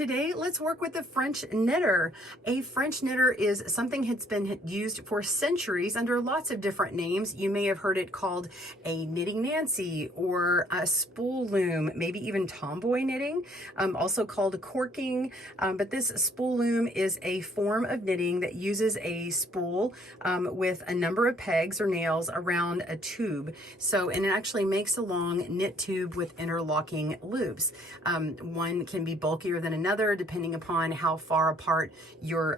Today, let's work with the French knitter. A French knitter is something that's been used for centuries under lots of different names. You may have heard it called a knitting Nancy or a spool loom, maybe even tomboy knitting, also called corking. But this spool loom is a form of knitting that uses a spool with a number of pegs or nails around a tube. And it actually makes a long knit tube with interlocking loops. One can be bulkier than another depending upon how far apart your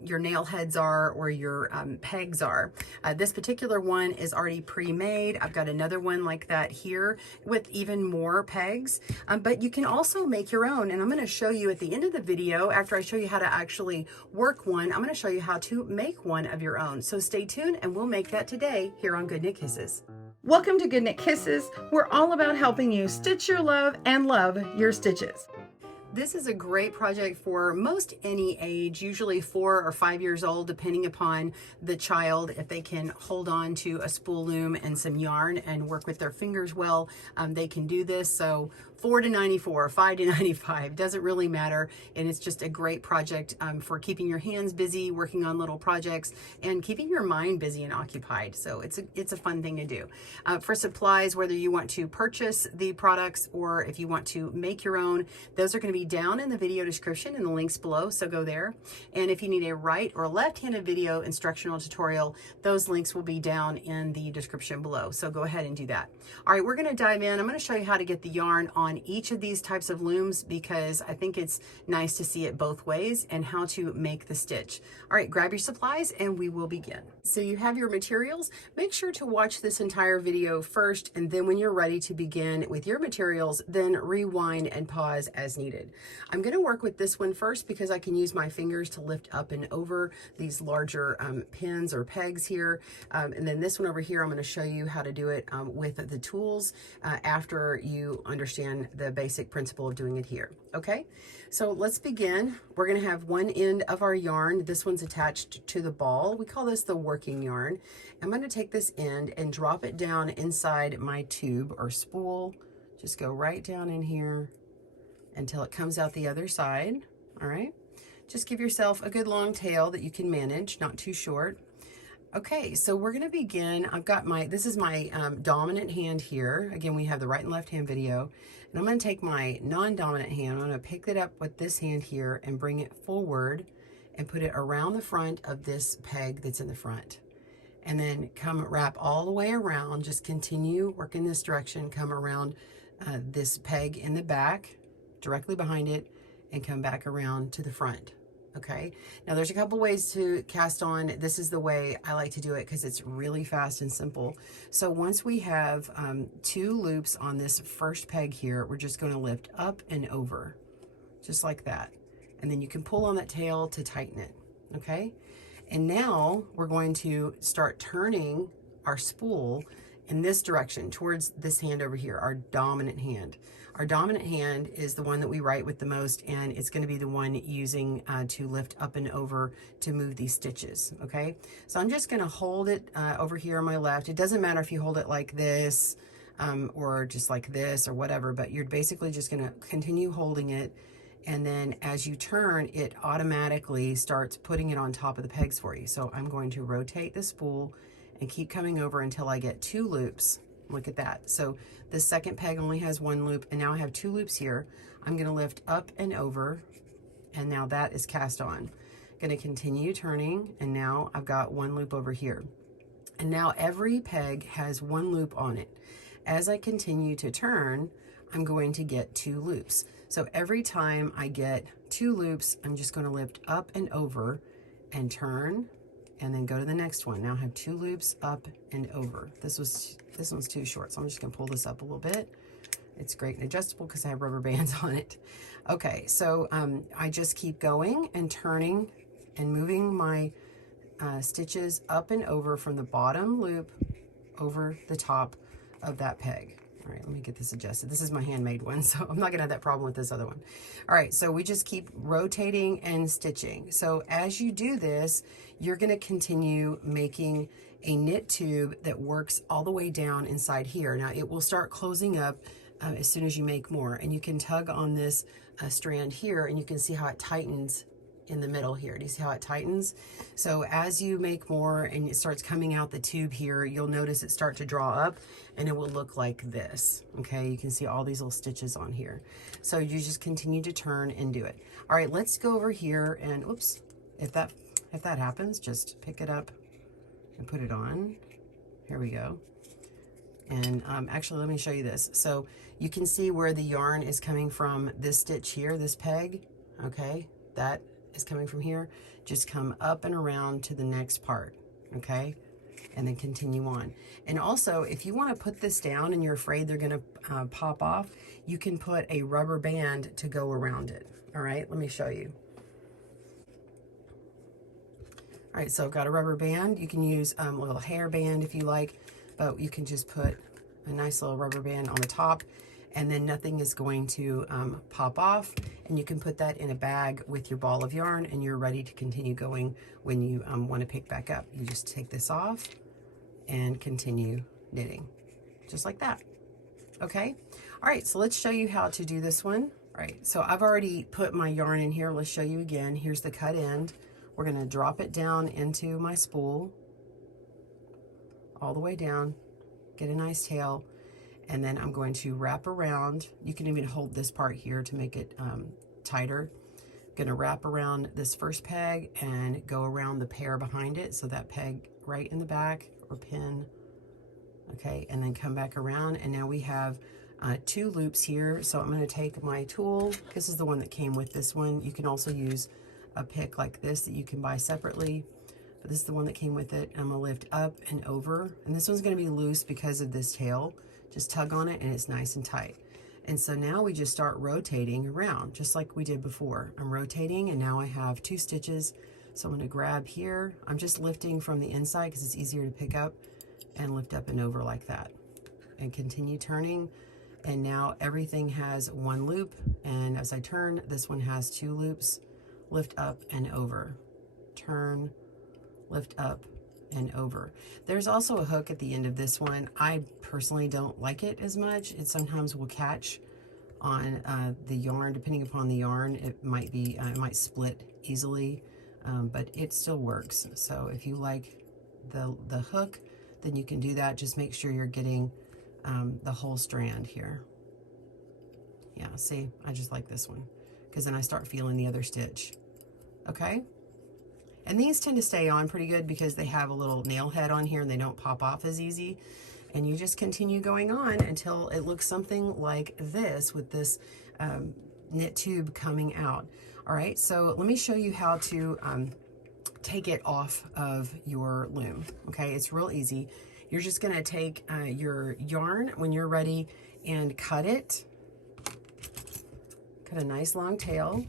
nail heads are or your pegs are. This particular one is already pre-made. I've got another one like that here with even more pegs, but you can also make your own, and I'm going to show you at the end of the video, after I show you how to actually work one, I'm going to show you how to make one of your own. So stay tuned and we'll make that today here on GoodKnit Kisses. Welcome to GoodKnit Kisses. We're all about helping you stitch your love and love your stitches. This is a great project for most any age, usually 4 or 5 years old, depending upon the child. If they can hold on to a spool loom and some yarn and work with their fingers well, they can do this. So 4 to 94, 5 to 95, doesn't really matter. And it's just a great project for keeping your hands busy, working on little projects, and keeping your mind busy and occupied. So it's a fun thing to do. For supplies, whether you want to purchase the products or if you want to make your own, those are going to be down in the video description and the links below, so go there. And if you need a right or left-handed video instructional tutorial, those links will be down in the description below, so go ahead and do that. All right, we're going to dive in. I'm going to show you how to get the yarn on each of these types of looms because I think it's nice to see it both ways and how to make the stitch. All right, grab your supplies and we will begin. So you have your materials. Make sure to watch this entire video first, and then when you're ready to begin with your materials, then rewind and pause as needed. I'm going to work with this one first because I can use my fingers to lift up and over these larger pins or pegs here. And then this one over here, I'm going to show you how to do it with the tools after you understand the basic principle of doing it here. Okay, so let's begin. We're going to have one end of our yarn. This one's attached to the ball. We call this the working yarn. I'm going to take this end and drop it down inside my tube or spool. Just go right down in here until it comes out the other side. All right, just give yourself a good long tail that you can manage, not too short. Okay, so we're going to begin. I've got this is my dominant hand here. Again, we have the right and left hand video. And I'm going to take my non-dominant hand. I'm going to pick it up with this hand here and bring it forward and put it around the front of this peg that's in the front. And then come wrap all the way around. Just continue work in this direction. Come around this peg in the back, directly behind it, and come back around to the front. Okay, now there's a couple ways to cast on. This is the way I like to do it because it's really fast and simple. So once we have 2 loops on this first peg here, we're just going to lift up and over, just like that. And then you can pull on that tail to tighten it. Okay, and now we're going to start turning our spool in this direction towards this hand over here, our dominant hand. Our dominant hand is the one that we write with the most, and it's going to be the one using to lift up and over to move these stitches. Okay, so I'm just going to hold it over here on my left. It doesn't matter if you hold it like this or just like this or whatever, but you're basically just going to continue holding it, and then as you turn, it automatically starts putting it on top of the pegs for you. So I'm going to rotate the spool and keep coming over until I get 2 loops. Look at that. So the second peg only has 1 loop, and now I have 2 loops here. I'm going to lift up and over, and now that is cast on. Going to continue turning, and now I've got 1 loop over here. And now every peg has 1 loop on it. As I continue to turn, I'm going to get 2 loops. So every time I get 2 loops, I'm just going to lift up and over and turn, and then go to the next one. Now I have 2 loops up and over. This one's too short, so I'm just gonna pull this up a little bit. It's great and adjustable because I have rubber bands on it. Okay, so I just keep going and turning and moving my stitches up and over from the bottom loop over the top of that peg. All right, let me get this adjusted. This is my handmade one, so I'm not gonna have that problem with this other one. All right, so we just keep rotating and stitching. So as you do this, you're gonna continue making a knit tube that works all the way down inside here. Now it will start closing up as soon as you make more. And you can tug on this strand here, and you can see how it tightens in the middle here. Do you see how it tightens? So as you make more and it starts coming out the tube here, you'll notice it start to draw up, and it will look like this. Okay, you can see all these little stitches on here. So you just continue to turn and do it. All right, let's go over here and oops, if that happens, just pick it up and put it on. Here we go. And actually, let me show you this. So you can see where the yarn is coming from, this stitch here, this peg, okay? That is coming from here. Just come up and around to the next part, okay? And then continue on. And also, if you want to put this down and you're afraid they're going to pop off, you can put a rubber band to go around it, all right? Let me show you. All right, so I've got a rubber band. You can use a little hair band if you like, but you can just put a nice little rubber band on the top, and then nothing is going to pop off, and you can put that in a bag with your ball of yarn, and you're ready to continue going when you want to pick back up. You just take this off and continue knitting, just like that. Okay, all right, so let's show you how to do this one. All right, so I've already put my yarn in here. Let's show you again. Here's the cut end. We're going to drop it down into my spool all the way down, get a nice tail, and then I'm going to wrap around. You can even hold this part here to make it tighter. I'm going to wrap around this first peg and go around the pair behind it, so that peg right in the back or pin, okay, and then come back around, and now we have 2 loops here. So I'm going to take my tool. This is the one that came with this one. You can also use a pick like this that you can buy separately, but this is the one that came with it. I'm gonna lift up and over, and this one's gonna be loose because of this tail. Just tug on it and it's nice and tight. And so now we just start rotating around just like we did before. I'm rotating, and now I have 2 stitches. So I'm gonna grab here. I'm just lifting from the inside because it's easier to pick up, and lift up and over like that, and continue turning. And now everything has 1 loop, and as I turn, this one has 2 loops. Lift up and over, turn, lift up and over. There's also a hook at the end of this one. I personally don't like it as much. It sometimes will catch on the yarn. Depending upon the yarn, it might be it might split easily, but it still works. So if you like the hook, then you can do that. Just make sure you're getting the whole strand here. Yeah, see, I just like this one because then I start feeling the other stitch. Okay, and these tend to stay on pretty good because they have a little nail head on here and they don't pop off as easy. And you just continue going on until it looks something like this with this knit tube coming out. All right, so let me show you how to take it off of your loom. Okay, it's real easy. You're just gonna take your yarn when you're ready and cut it. Cut a nice long tail.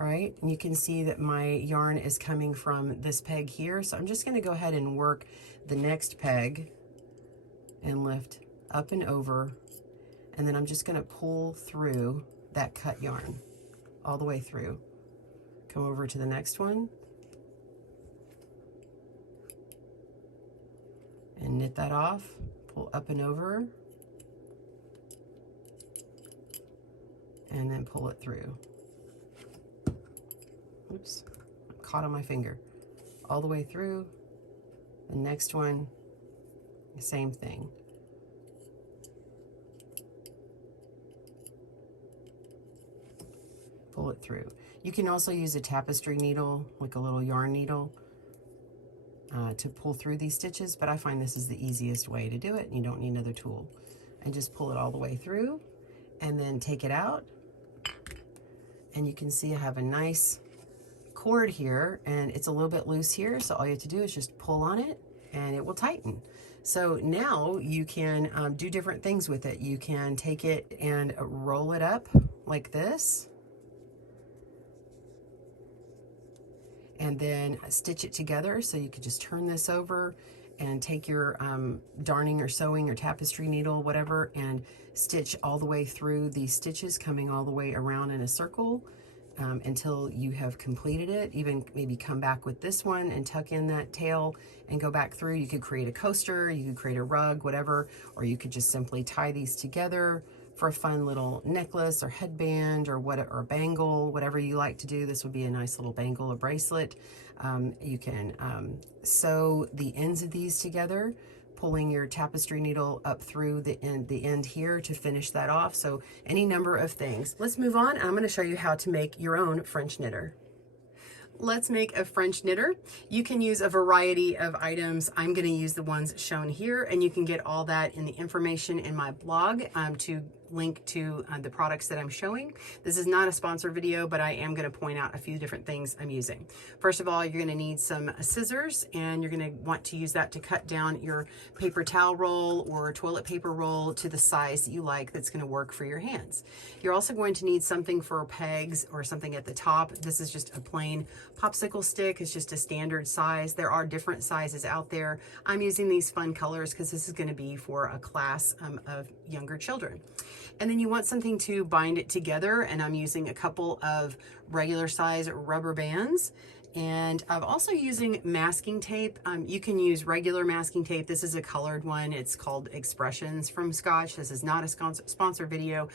All right, and you can see that my yarn is coming from this peg here. So I'm just gonna go ahead and work the next peg and lift up and over. And then I'm just gonna pull through that cut yarn all the way through. Come over to the next one and knit that off, pull up and over, and then pull it through. Oops, I'm caught on my finger. All the way through. The next one, the same thing. Pull it through. You can also use a tapestry needle, like a little yarn needle, to pull through these stitches, but I find this is the easiest way to do it, and you don't need another tool. And just pull it all the way through, and then take it out. And you can see I have a nice cord here, and it's a little bit loose here, so all you have to do is just pull on it and it will tighten. So now you can do different things with it. You can take it and roll it up like this, and then stitch it together. So you could just turn this over and take your darning or sewing or tapestry needle, whatever, and stitch all the way through these stitches, coming all the way around in a circle. until you have completed it. Even maybe come back with this one and tuck in that tail and go back through. You could create a coaster, you could create a rug, whatever, or you could just simply tie these together for a fun little necklace or headband or what, or a bangle, whatever you like to do. This would be a nice little bangle or bracelet. You can sew the ends of these together, pulling your tapestry needle up through the end here to finish that off. So any number of things. Let's move on. I'm going to show you how to make your own French knitter. Let's make a French knitter. You can use a variety of items. I'm going to use the ones shown here, and you can get all that in the information in my blog to link to the products that I'm showing. This is not a sponsored video, but I am going to point out a few different things I'm using. First of all, you're going to need some scissors, and you're going to want to use that to cut down your paper towel roll or toilet paper roll to the size that you like that's going to work for your hands. You're also going to need something for pegs or something at the top. This is just a plain popsicle stick. It's just a standard size. There are different sizes out there. I'm using these fun colors because this is going to be for a class of younger children. And then you want something to bind it together, and I'm using a couple of regular size rubber bands. And I'm also using masking tape. You can use regular masking tape. This is a colored one. It's called Expressions from Scotch. This is not a sponsored video,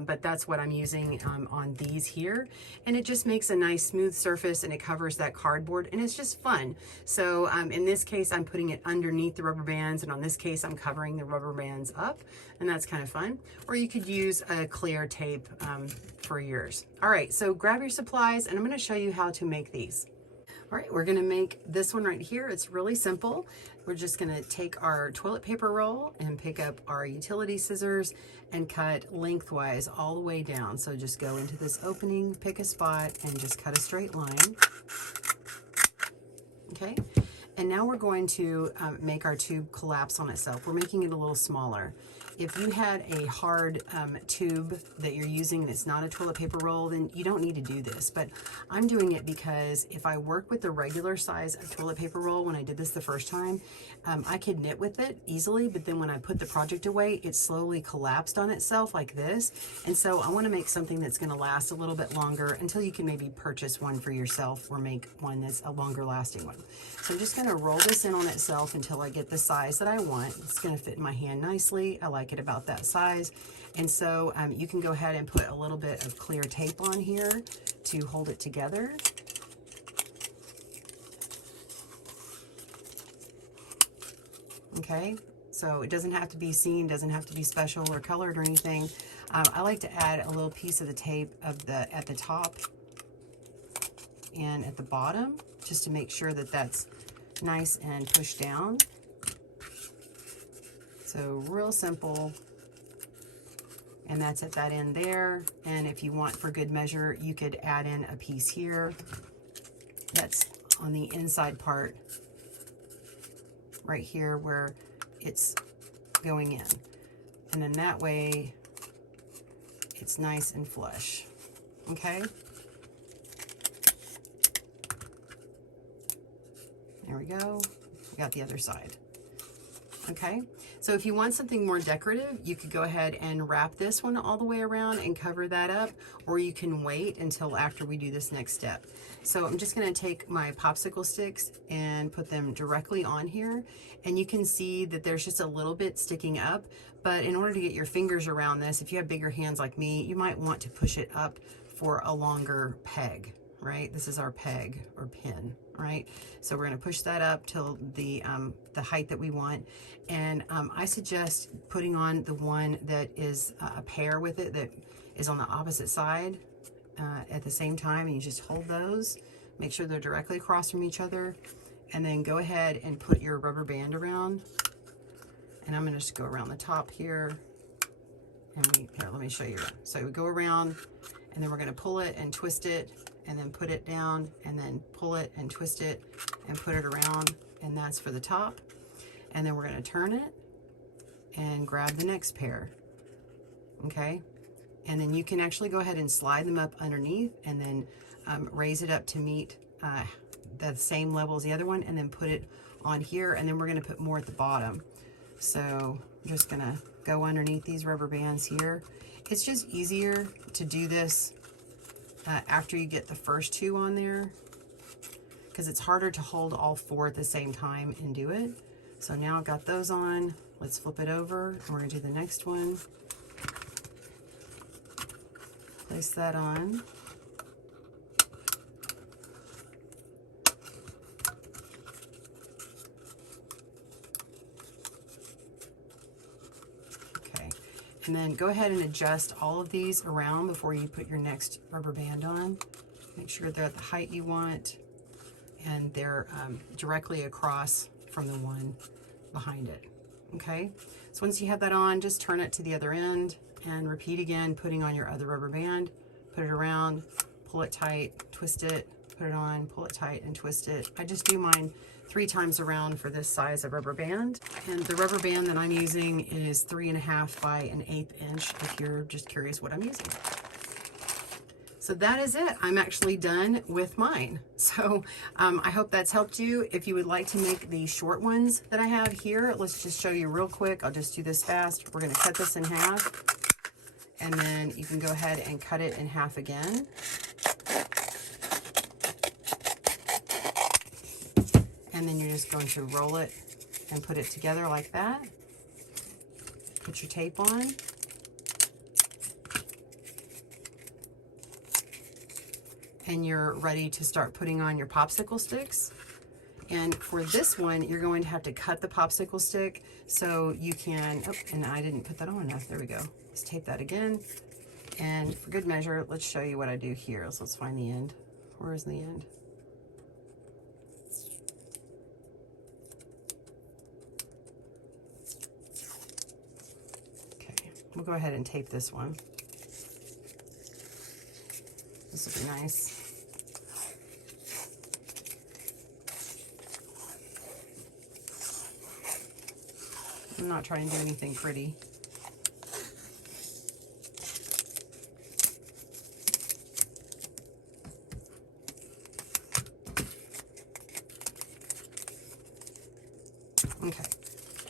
but that's what I'm using on these here. And it just makes a nice smooth surface, and it covers that cardboard, and it's just fun. So in this case, I'm putting it underneath the rubber bands, and on this case, I'm covering the rubber bands up, and that's kind of fun. Or you could use a clear tape for yours. All right, so grab your supplies, and I'm going to show you how to make these. All right, we're going to make this one right here. It's really simple. We're just going to take our toilet paper roll and pick up our utility scissors and cut lengthwise all the way down. So just go into this opening, pick a spot, and just cut a straight line. Okay, and now we're going to make our tube collapse on itself. We're making it a little smaller. If you had a hard tube that you're using and it's not a toilet paper roll, then you don't need to do this. But I'm doing it because if I work with the regular size of toilet paper roll, when I did this the first time, I could knit with it easily, but then when I put the project away, it slowly collapsed on itself like this. And so I want to make something that's going to last a little bit longer until you can maybe purchase one for yourself or make one that's a longer lasting one. So I'm just going to roll this in on itself until I get the size that I want. It's going to fit in my hand nicely. I like it about that size. And so you can go ahead and put a little bit of clear tape on here to hold it together. Okay, so it doesn't have to be seen, doesn't have to be special or colored or anything. I like to add a little piece of the tape at the top and at the bottom, just to make sure that that's nice and pushed down. So real simple. And that's at that end there. And if you want for good measure, you could add in a piece here. That's on the inside part right here where it's going in. And then that way it's nice and flush. Okay? There we go. We got the other side. Okay, so if you want something more decorative, you could go ahead and wrap this one all the way around and cover that up, or you can wait until after we do this next step. So I'm just going to take my popsicle sticks and put them directly on here, and you can see that there's just a little bit sticking up, but in order to get your fingers around this, if you have bigger hands like me, you might want to push it up for a longer peg, right? This is our peg or pin, right? So we're going to push that up till the height that we want. And I suggest putting on the one that is a pair with it that is on the opposite side at the same time. And you just hold those, make sure they're directly across from each other, and then go ahead and put your rubber band around. And I'm going to just go around the top here. And here, let me show you. So we go around, and then we're going to pull it and twist it, and then put it down, and then pull it and twist it and put it around, and that's for the top. And then we're going to turn it and grab the next pair. Okay, and then you can actually go ahead and slide them up underneath, and then raise it up to meet the same level as the other one, and then put it on here, and then we're going to put more at the bottom. So I'm just going to go underneath these rubber bands here. It's just easier to do this after you get the first 2 on there, because it's harder to hold all 4 at the same time and do it. So now I've got those on. Let's flip it over, and we're going to do the next one. Place that on. Okay, and then go ahead and adjust all of these around before you put your next rubber band on. Make sure they're at the height you want, and they're directly across from the one behind it. Okay, so once you have that on, just turn it to the other end and repeat again, putting on your other rubber band. Put it around, pull it tight, twist it, put it on, pull it tight, and twist it. I just do mine 3 times around for this size of rubber band. And the rubber band that I'm using is 3.5 by 1/8 inch, if you're just curious what I'm using. So that is it. I'm actually done with mine. So I hope that's helped you. If you would like to make the short ones that I have here, let's just show you real quick. I'll just do this fast. We're gonna cut this in half, and then you can go ahead and cut it in half again. And then you're just going to roll it and put it together like that. Put your tape on. And you're ready to start putting on your popsicle sticks. And for this one, you're going to have to cut the popsicle stick so you can, oh, and I didn't put that on enough. There we go. Let's tape that again. And for good measure, let's show you what I do here. So let's find the end. Where is the end? Okay, we'll go ahead and tape this one. This will be nice. I'm not trying to do anything pretty. Okay,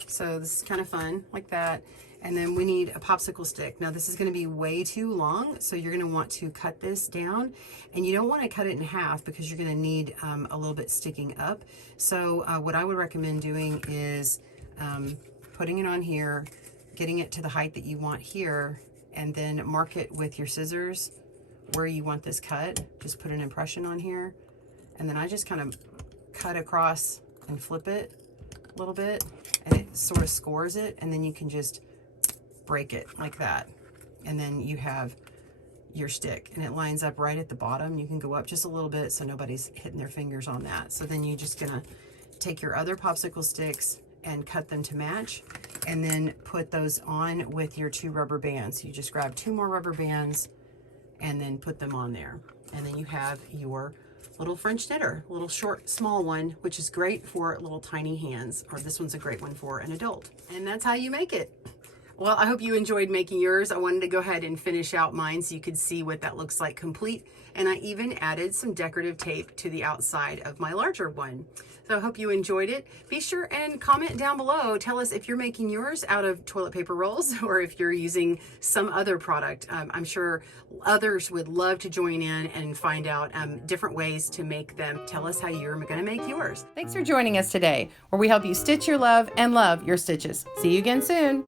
so this is kind of fun, like that. And then we need a popsicle stick. Now this is going to be way too long, so you're going to want to cut this down, and you don't want to cut it in half because you're going to need a little bit sticking up. So what I would recommend doing is putting it on here, getting it to the height that you want here, and then mark it with your scissors where you want this cut. Just put an impression on here, and then I just kind of cut across and flip it a little bit, and it sort of scores it, and then you can just break it like that, and then you have your stick, and it lines up right at the bottom. You can go up just a little bit so nobody's hitting their fingers on that. So then you're just gonna take your other popsicle sticks and cut them to match, and then put those on with your 2 rubber bands. So you just grab 2 more rubber bands and then put them on there, and then you have your little French knitter, little short, small one, which is great for little tiny hands, or this one's a great one for an adult. And that's how you make it. Well, I hope you enjoyed making yours. I wanted to go ahead and finish out mine so you could see what that looks like complete. And I even added some decorative tape to the outside of my larger one. So I hope you enjoyed it. Be sure and comment down below. Tell us if you're making yours out of toilet paper rolls or if you're using some other product. I'm sure others would love to join in and find out different ways to make them. Tell us how you're going to make yours. Thanks for joining us today, where we help you stitch your love and love your stitches. See you again soon.